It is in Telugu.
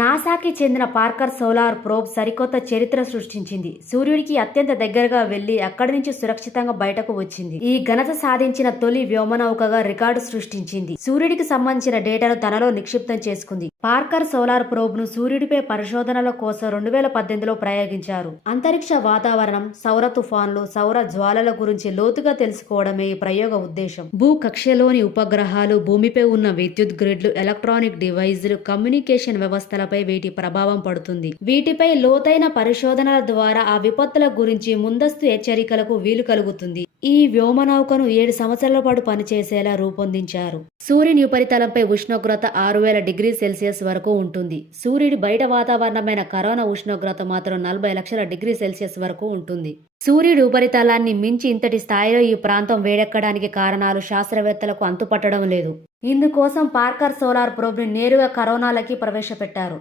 那 నాసాకి చెందిన పార్కర్ సోలార్ ప్రోబ్ సరికొత్త చరిత్ర సృష్టించింది. సూర్యుడికి అత్యంత దగ్గరగా వెళ్ళి అక్కడి నుంచి సురక్షితంగా బయటకు వచ్చింది. ఈ ఘనత సాధించిన తొలి వ్యోమనౌకగా రికార్డు సృష్టించింది. సూర్యుడికి సంబంధించిన డేటాను తనలో నిక్షిప్తం చేసుకుంది. పార్కర్ సోలార్ ప్రోబ్ను సూర్యుడిపై పరిశోధనల కోసం రెండు వేల పద్దెనిమిదిలో ప్రయోగించారు. అంతరిక్ష వాతావరణం సౌర తుఫాన్లు సౌర జ్వాలల గురించి లోతుగా తెలుసుకోవడమే ఈ ప్రయోగ ఉద్దేశం. భూ కక్షలోని ఉపగ్రహాలు భూమిపై ఉన్న విద్యుత్ గ్రిడ్లు ఎలక్ట్రానిక్ డివైజులు కమ్యూనికేషన్ వ్యవస్థలపై వీటి ప్రభావం పడుతుంది. వీటిపై లోతైన పరిశోధనల ద్వారా ఆ విపత్తుల గురించి ముందస్తు హెచ్చరికలకు వీలు కలుగుతుంది. ఈ వ్యోమనౌకను ఏడు సంవత్సరాల పాటు పనిచేసేలా రూపొందించారు. సూర్యుని ఉపరితలంపై ఉష్ణోగ్రత ఆరు వేల డిగ్రీ సెల్సియస్ వరకు ఉంటుంది. సూర్యుడి బయట వాతావరణమైన కరోనా ఉష్ణోగ్రత మాత్రం నలభై లక్షల డిగ్రీ సెల్సియస్ వరకు ఉంటుంది. సూర్యుడి ఉపరితలాన్ని మించి ఇంతటి స్థాయిలో ఈ ప్రాంతం వేడెక్కడానికి కారణాలు శాస్త్రవేత్తలకు అంతుపట్టడం లేదు. ఇందుకోసం పార్కర్ సోలార్ ప్రోబ్ని నేరుగా కరోనాలకి ప్రవేశపెట్టారు.